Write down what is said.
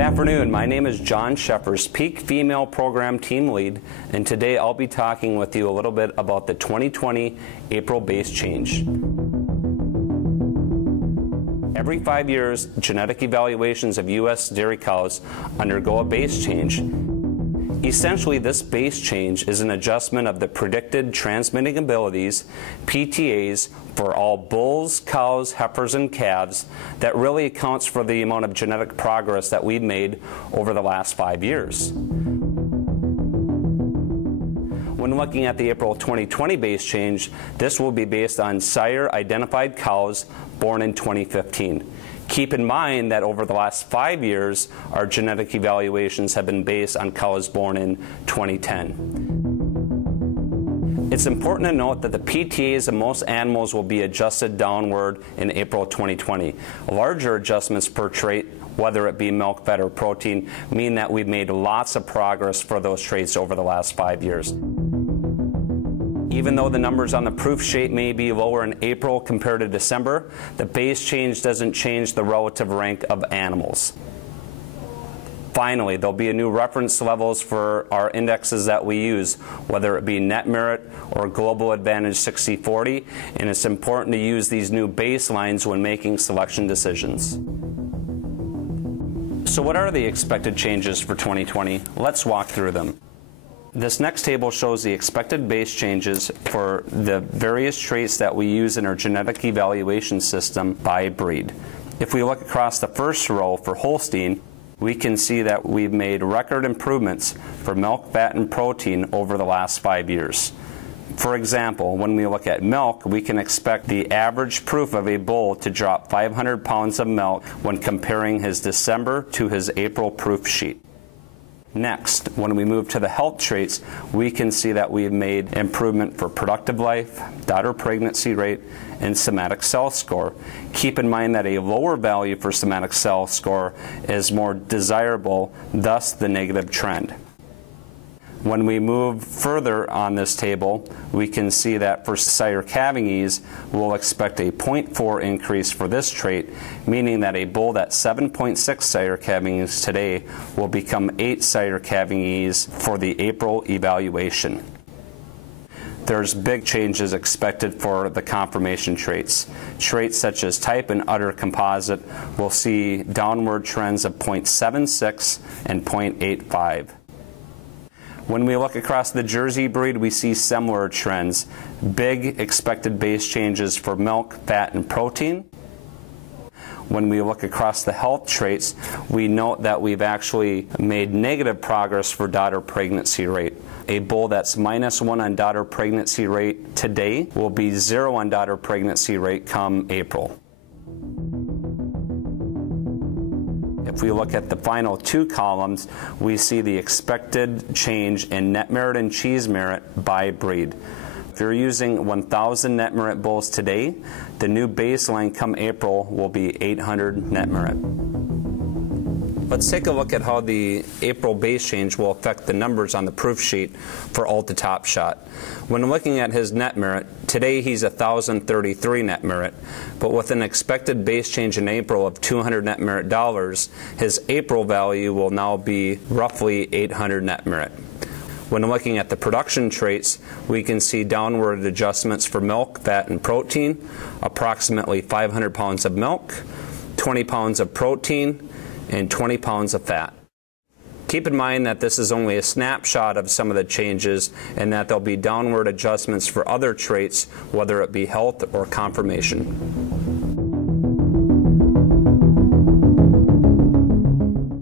afternoon. My name is John Sheffers, Peak Female Program Team Lead, and today I'll be talking with you a little bit about the 2020 April base change. Every 5 years, genetic evaluations of U.S. dairy cows undergo a base change. Essentially, this base change is an adjustment of the predicted transmitting abilities, PTAs, for all bulls, cows, heifers, and calves that really accounts for the amount of genetic progress that we've made over the last 5 years. When looking at the April 2020 base change, this will be based on sire-identified cows born in 2015. Keep in mind that over the last 5 years, our genetic evaluations have been based on cows born in 2010. It's important to note that the PTAs of most animals will be adjusted downward in April 2020. Larger adjustments per trait, whether it be milk, fat, or protein, mean that we've made lots of progress for those traits over the last 5 years. Even though the numbers on the proof sheet may be lower in April compared to December, the base change doesn't change the relative rank of animals. Finally, there'll be a new reference levels for our indexes that we use, whether it be net merit or global advantage 60/40, and it's important to use these new baselines when making selection decisions. So what are the expected changes for 2020? Let's walk through them. This next table shows the expected base changes for the various traits that we use in our genetic evaluation system by breed. If we look across the first row for Holstein, we can see that we've made record improvements for milk, fat, and protein over the last 5 years. For example, when we look at milk, we can expect the average proof of a bull to drop 500 pounds of milk when comparing his December to his April proof sheet. Next, when we move to the health traits, we can see that we've made improvement for productive life, daughter pregnancy rate, and somatic cell score. Keep in mind that a lower value for somatic cell score is more desirable, thus the negative trend. When we move further on this table, we can see that for sire calving ease, we'll expect a 0.4 increase for this trait, meaning that a bull that's 7.6 sire calving ease today will become 8 sire calving ease for the April evaluation. There's big changes expected for the conformation traits. Traits such as type and udder composite will see downward trends of 0.76 and 0.85. When we look across the Jersey breed, we see similar trends. Big expected base changes for milk, fat, and protein. When we look across the health traits, we note that we've actually made negative progress for daughter pregnancy rate. A bull that's -1 on daughter pregnancy rate today will be 0 on daughter pregnancy rate come April. If we look at the final two columns, we see the expected change in net merit and cheese merit by breed. If you're using 1,000 net merit bulls today, the new baseline come April will be 800 net merit. Let's take a look at how the April base change will affect the numbers on the proof sheet for Ulta Top Shot. When looking at his net merit, today he's 1,033 net merit, but with an expected base change in April of 200 net merit dollars, his April value will now be roughly 800 net merit. When looking at the production traits, we can see downward adjustments for milk, fat, and protein, approximately 500 pounds of milk, 20 pounds of protein, and 20 pounds of fat. Keep in mind that this is only a snapshot of some of the changes and that there'll be downward adjustments for other traits, whether it be health or conformation.